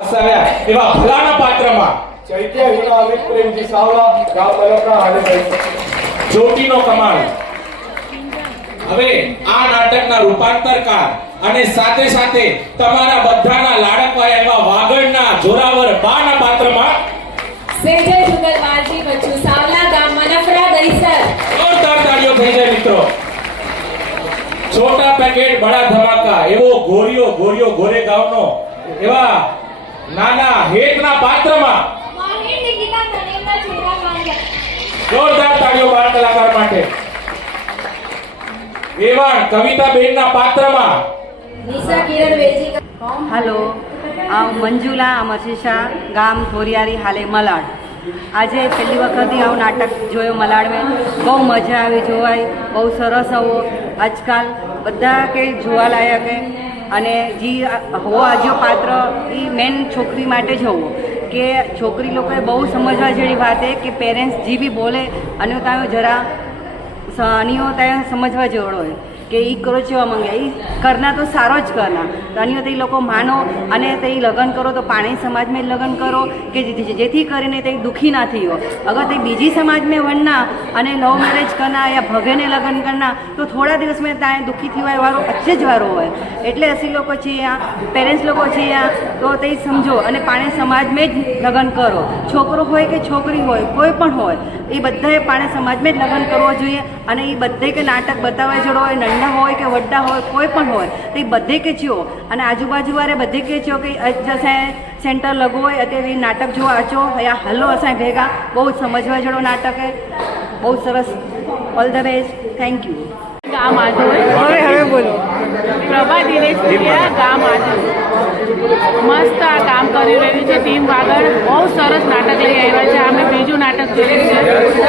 એવા ભલાના પાત્રમાં. ચૈત્ય હિના અમિત પ્રેમજી સાવલા ગામ મલકરા હાલે ચોટીનો કમાલ. હવે આ નાટકના રૂપાંતરકાર અને સાથે સાથે તમારા બધાના લાડકવા એવા વાગડના જોરાવર બાના પાત્રમાં સેજય જુગલ માલજી બચ્ચુ સાવલા ગામ મનફરા દહીસર જોરદાર તાળીઓ થઈ જાય મિત્રો. છોટા પેકેટ બડા ધમાકા એવો ગોરિયો ગોરિયો ગોરેગાંવનો એવા નાના હેતના પાત્રમાં જોરદાર તાળીઓ બાળ કલાકાર માટે. વેવાણ કવિતાબેનના પાત્રમાં નિશા કિરણ વેજી હલો આ મંજુલા અમરશીશા ગામ થોરિયારી હાલે મલાડ. આજે પહેલી વખત આવું નાટક જોયો મલાડ મેં બહુ મજા આવી જોવાય બહુ સરસ આવો. આજકાલ બધા કે જોવા લાયક હે. અને જે હોવા જો પાત્ર એ મેન છોકરી માટે જ હોવો કે છોકરી લોકોએ બહુ સમજવા જેવી વાત એ કે પેરેન્ટ્સ જે બી બોલે, અને તમે જરા સાનીઓ ત્યાં સમજવા જેવડો હોય. કે એ કરો કરોચવા માંગ્યા એ કરના તો સારો જ કરના તો તે લોકો માનો અને તે લગ્ન કરો તો પાણી સમાજમાં લગ્ન કરો કે જેથી કરીને તે દુઃખી ના થયો. અગર તે બીજી સમાજમાં વણના અને લવ મેરેજ કરના યા ભગેને લગ્ન કરના, તો થોડા દિવસમાં ત્યાં દુઃખી થવાય વારો અચ્છે જ વારો હોય. એટલે અસી લોકો છીએ પેરેન્ટ્સ લોકો છીએ તો તે સમજો અને પાણી સમાજમાં જ લગ્ન કરો. છોકરો હોય કે છોકરી હોય, કોઈ પણ હોય એ બધાએ પાણે સમાજમાં જ લગ્ન કરવો જોઈએ અને એ બધે કે નાટક બતાવવા જોડો હોય નંડા હોય કે વડ્ડા હોય કોઈ પણ હોય તો એ બધે કે ચિયો અને આજુબાજુ વારે બધે કે ચિયો કે જશે સેન્ટર લગો હોય અત્યારે એ નાટક જોવા અચો યા હલો અસાય ભેગા. બહુ જ સમજવા જોડો નાટક હે બહુ સરસ. All the best thank you ગામ આધોઈ હવે હવે બોલો. પ્રભા દિનેશ ગામ આધોઈ મસ્ત આ કામ કરી રહ્યું છે. ટીમ વાગડ બહુ સરસ નાટક લઈ આવ્યા છે. અમે બીજું નાટક જોયું છે.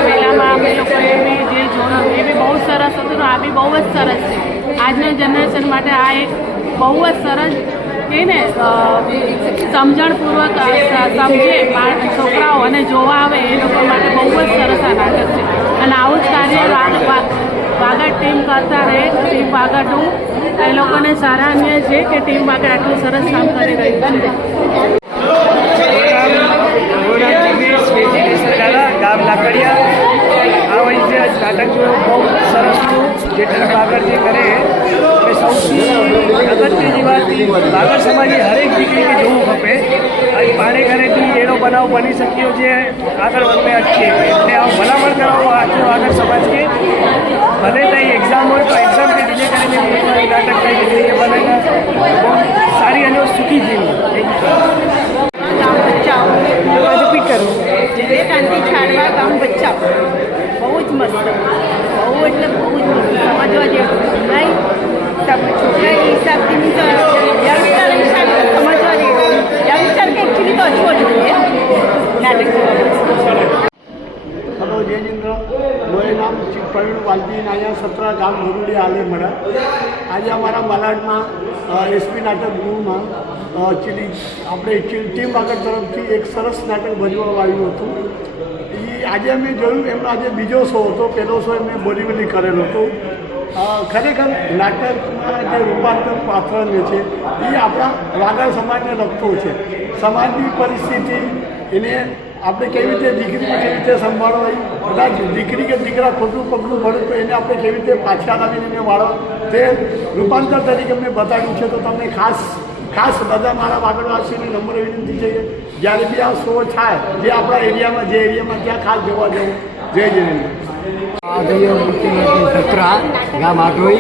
પહેલાંમાં અમે લોકોએ બી જે જોયું એ બી બહુ સરસ હતું આ બી બહુ જ સરસ છે. આજના જનરેશન માટે આ એક બહુ જ સરસ કે સમજણપૂર્વક સમજે છોકરાઓ અને જોવા આવે એ લોકો માટે બહુ જ સરસ આ નાટક છે. અને આવું જ કાર્ય વાગ- ટીમ કરતા રહે ટીમ હું એ લોકોને સારા અન્ય છે કે ટીમ વાગડ આટલું સરસ કામ કરી રહ્યું છે ગામ લાકડિયા આ વખતે નાટક બહુ સરસ જેટલા જે કરે સૌથી અગત્યની વાત સમાજની હરેક દીકરીને જોવું ખપે પાણી ઘરેથી એનો બનાવ બની શક્યો જે આગળ વધે અટકે એટલે આ ભલામણ કરાવો આખો આગળ સમાજ કે ભલે ત્યાં એક્ઝામ હોય તો એક્ઝામ કે ડિલે કરીને નાટક કરી દીકરીએ બને બહુ સારી અને સુખી જીવી વિવેકાંતિ છાડવા ગામ બચ્ચા. બહુ જ મસ્ત. બહુ એટલે બહુ જ મસ્ત. સમજવા જેવું. નહીં તમે છોકરા એ હિસાબથી મીન્સ યંગસ્ટર હિસાબે સમજવા જેવું યંગસ્ટર કે એકચ્યુઅલી તો હજુ જોઈએ નાટક જોવા હલો જયજેન્દ્ર મારું નામ શ્રી પ્રવીણ વાલજી અહીંયા સત્રા ગામ ગુરુડી આલે મળ્યા આજે અમારા મલાડમાં એસપી નાટક ગૃહમાં એકચ્યુઅલી આપણે ટીમ આગળ તરફથી એક સરસ નાટક ભજવામાં આવ્યું હતું. એ આજે અમે જોયું એમનો આજે બીજો શો હતો પહેલો શો એમને બોરીવલી કરેલો હતો. ખરેખર નાટકમાં જે રૂપાંતર પાત્રને છે એ આપણા વાગડ સમાજને લગતો છે. સમાજની પરિસ્થિતિ એને આપણે કેવી રીતે દીકરીને કેવી રીતે સંભાળવાય બધા દીકરી કે દીકરા ખોટું પગલું ભરે તો એને આપણે કેવી રીતે પાછા લાવીને એને વાળો તે રૂપાંતર તરીકે અમને બતાવ્યું છે. તો તમને ખાસ ખાસ બધા મારા વાગડવાસીઓને નંબર વિનંતી છે જ્યારે બી આ શો થાય, જે આપણા એરિયામાં, જે એરિયામાં ત્યાં ખાસ જોવા જવું. જય જય સત્રા ગામ આટોઈ.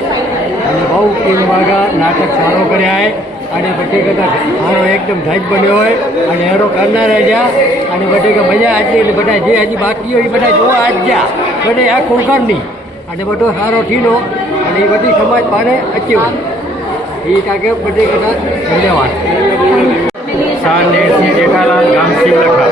અને બહુ ટીમ વાગા નાટક સારો કર્યા અને કદાચ સારો એકદમ ધાજ બન્યો હોય અને હેરો કરનારા ગયા અને કે મજા આજે એટલે બધા જે હજી બાકી હોય એ બધા જોવા આજ ગયા બધે આ કોંકણની અને બધો સારો ઠીનો અને એ બધી સમાજ પાને અચ્યું એ કાકે બધે ધન્યવાદ. શાહનેરસિંહ જેઠાલાલ ગામ શિવલખા.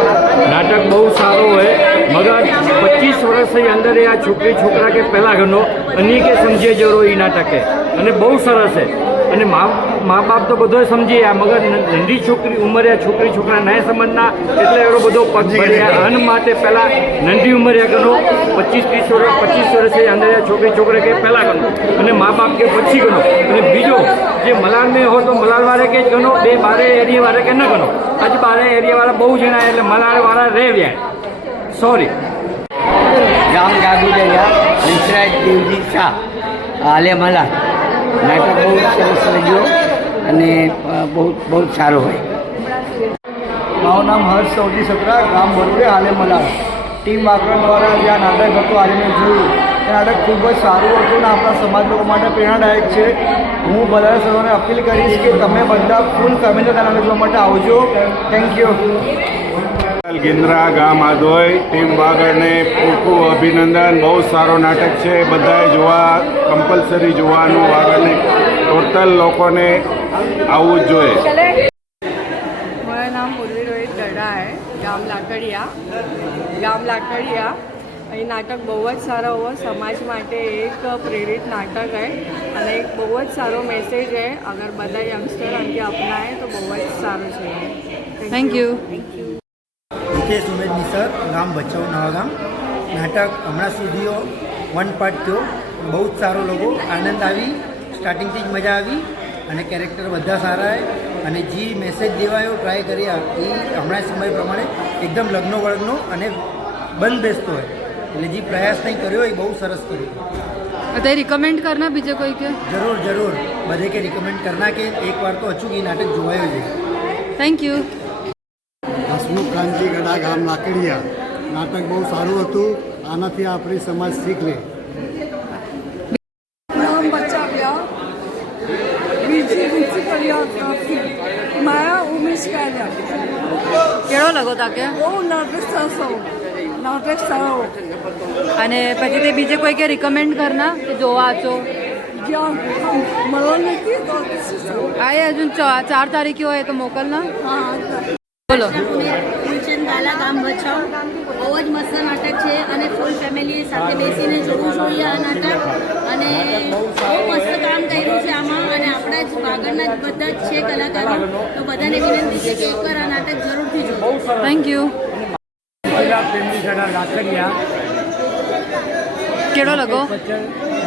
નાટક બહુ સારું હોય, મગર પચીસ વર્ષની અંદર આ છોકરી છોકરા કે પહેલા ઘરનો અની કે સમજે જરો એ નાટકે. અને બહુ સરસ છે. અને મા મા બાપ તો બધો સમજી ગયા મગર નંદી છોકરી ઉંમરે છોકરી છોકરા નહીં સમજના એટલે એનો બધો પગ ભર્યા. અન માટે પહેલાં નંદી ઉંમરે ગણો પચીસ ત્રીસ વર્ષ પચીસ વર્ષે અંદર છોકરી છોકરે કે પહેલાં ગણો. અને મા બાપ કે પછી ગણો. અને બીજો જે મલાડ મેં હોય તો મલાડ વાળા કે ગણો બે બારે એરિયા વાળા કે ન ગણો. આજે બારે એરિયા વાળા બહુ જણા એટલે મલાળવાળા રહે વ્યા સોરી ગામ ગાગુદરિયા હંસરાજ દેવજી શાહ. આલે મલા નાટક બહુ સરસ રહ્યો અને બહુ બહુ સારો હોય. મારું નામ હર્ષ ચૌધરી સત્રા, ગામ બરોડે હાલે મલા ટીમ વાકરણ દ્વારા જે આ નાટક હતું, આજે મેં જોયું. એ નાટક ખૂબ જ સારું હતું અને આપણા સમાજ લોકો માટે પ્રેરણાદાયક છે. હું બધા સૌને અપીલ કરીશ કે તમે બધા ફૂલ ફેમિલી નાટક જોવા માટે આવજો. થેન્ક યુ ગિંદરા ગામ આદોય ટીમ વાગડને ખૂબ અભિનંદન. બહુ સારો નાટક છે. બધાએ જોવા કમ્પલસરી જોવાનું વાગડને ટોટલ લોકોને આવવું જ જોઈએ. મારા નામ પૂર્વી રોહિત ગઢા હે ગામ લાકડિયા. ગામ લાકડિયા. અહીં નાટક બહુ જ સારો હોવો સમાજ માટે એક પ્રેરિત નાટક હે અને એક બહુ જ સારો મેસેજ હે. અગર બધા યંગસ્ટર અંગે અપનાય તો બહુ જ સારું છે. Thank you thank you Hitesh Umed Nisar ગામ ભચાઉ નવાગામ નાટક હમણાં સુધીઓ વન પાર્ટ થયો. બહુ જ સારો લોકો આનંદ આવી સ્ટાર્ટિંગથી જ મજા આવી અને કેરેક્ટર બધા સારા અને જે મેસેજ દેવાયો ટ્રાય કર્યા એ હમણાં સમય પ્રમાણે એકદમ લગ્નો વળગનો અને બંધ બેસતો હોય. એટલે જે પ્રયાસ નહીં કર્યો એ બહુ સરસ કર્યો. તે રિકમેન્ડ કરના બીજે કોઈ કે? જરૂર જરૂર. બધે કે રિકમેન્ડ કરના કે એકવાર તો અચૂક એ નાટક જોવાયો છે. થેન્ક યુ હસમુખ ખાનજી ગડા ગામ લાકડિયા. નાટક બહુ સારું હતું. આનાથી આપણી સમાજ શીખ. લે માયા ઉમેશ કર્યા. કેળો લગો તાકે બહુ નાટક સરસો નાટક સારો અને પછી તે બીજે કોઈ કે રિકમેન્ડ કરના? કે જોવા આચો મળવા નથી આ હજુ ચાર તારીખે હોય તો મોકલના? હા. બોલો. ફૂલચંદ ગામ બચાવ બહુ જ મસ્ત નાટક છે અને ફૂલ ફેમિલી સાથે બેસીને જોવું જોઈએ આ નાટક. અને બહુ મસ્ત કામ કર્યું છે આમાં અને આપણા જ વાગડના જ બધા જ છે કલાકારો. તો બધાને વિનંતી છે કે એકવાર આ નાટક જરૂરથી જોવો થેન્ક યુ પ્રેમની ગઢા લાકડિયા કેળો લગો.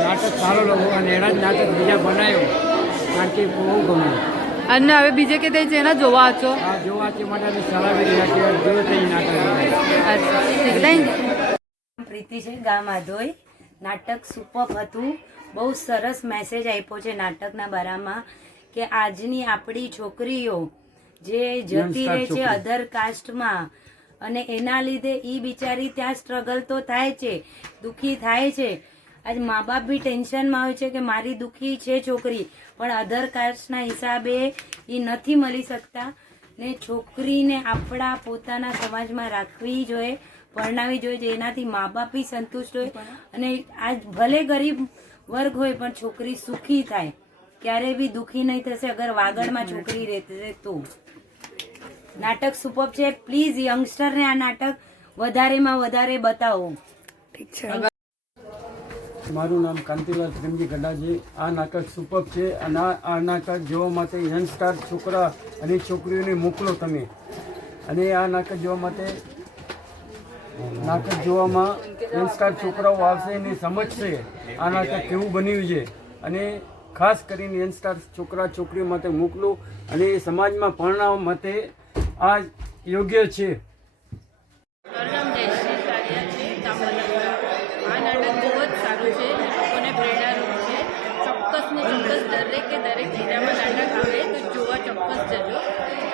નાટક સારો લગો અને એના જ નાટક બીજા બનાવ્યો કારણ કે બહુ ગમ્યું અને હવે બીજે કે તે છે ને જોવા છો? જોવા છે માટે અમે સલાવી રહ્યા છીએ જોવે તે નાટક અચ્છા ઠીક થેન્ક પ્રીતિ છે ગામ આધોઈ નાટક સુપર હતું. બહુ સરસ મેસેજ આપ્યો છે નાટકના બારામાં કે આજની આપણી છોકરીઓ જે જતી રહે છે અધર કાસ્ટમાં અને એના લીધે એ બિચારી ત્યાં સ્ટ્રગલ તો થાય છે દુઃખી થાય છે. આજ મા બાપ બી ટેન્શનમાં હોય છે કે મારી દુઃખી છે છોકરી પણ અધર કાસ્ટના હિસાબે એ નથી મળી શકતા. ને છોકરીને આપણા પોતાના સમાજમાં રાખવી જોઈએ પરણાવી જોઈએ એનાથી મા બાપ બી સંતુષ્ટ હોય. અને આજ ભલે ગરીબ વર્ગ હોય પણ છોકરી સુખી થાય. ક્યારે બી દુઃખી નહીં થશે અગર વાગડમાં છોકરી રહેશે તો. નાટક સુપર છે. પ્લીઝ યંગસ્ટરને આ નાટક વધારેમાં વધારે બતાવો. મારું નામ કાંતિલાલ પ્રેમજી ગઢાજી. આ નાટક સુપર છે અને આ નાટક જોવા માટે યંગસ્ટાર છોકરા અને છોકરીઓને મોકલો તમે. અને આ નાટક જોવા માટે નાટક જોવામાં યંગસ્ટાર છોકરાઓ આવશે અને સમજશે આ નાટક કેવું બન્યું છે. અને ખાસ કરીને યંગસ્ટાર છોકરા છોકરીઓ માટે મોકલો અને એ સમાજમાં પરણાવવા માટે આ યોગ્ય છે મારું નામ જયશ્રી સારિયા છે ગામ બલગડા. આ નાટક બહુ જ સારું છે લોકોને પ્રેરણારૂપ છે ચોક્કસ ને ચોક્કસ દરેકે દરેક જિલ્લામાં નાટક ખાવે તો જોવા ચોક્કસ જજો.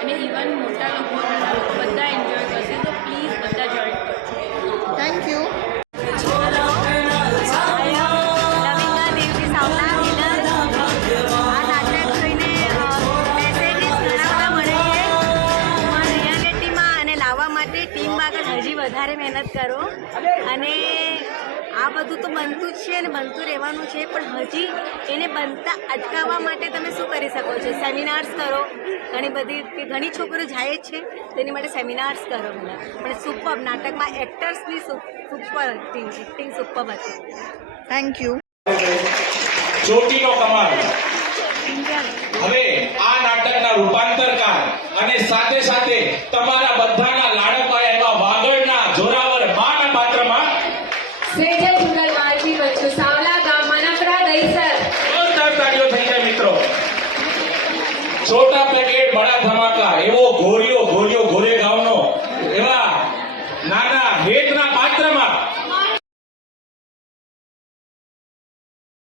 અને ઇવન મોટા લોકો નાના લોકો બધા એન્જોય કરશે તો પ્લીઝ બધા જોઈન કરજો. થેન્ક યુ ટીમ આગળ હજી વધારે મહેનત કરો. અને આ બધું તો બનતું જ છે અને બનતું રહેવાનું છે પણ હજી એને બનતા અટકાવવા માટે તમે શું કરી શકો છો? સેમિનાર્સ કરો. ઘણી બધી કે ઘણી છોકરીઓ જાય જ છે તેની માટે સેમિનાર્સ કરો મને. પણ સુપર નાટકમાં એક્ટર્સની સુપર એક્ટિંગ એક્ટિંગ સુપર હતી. થેન્ક યુ ચોટીનો કમાલ. હવે આ નાટકના રૂપાંતરકાર અને સાથે સાથે તમારા બધા જોરદાર તાળીઓ થઈ જાય મિત્રો. છોટા પેકેટ બડા ધમાકા એવો ઘોરિયો ઘોરિયો ઘોરે ગામનો. એવા નાના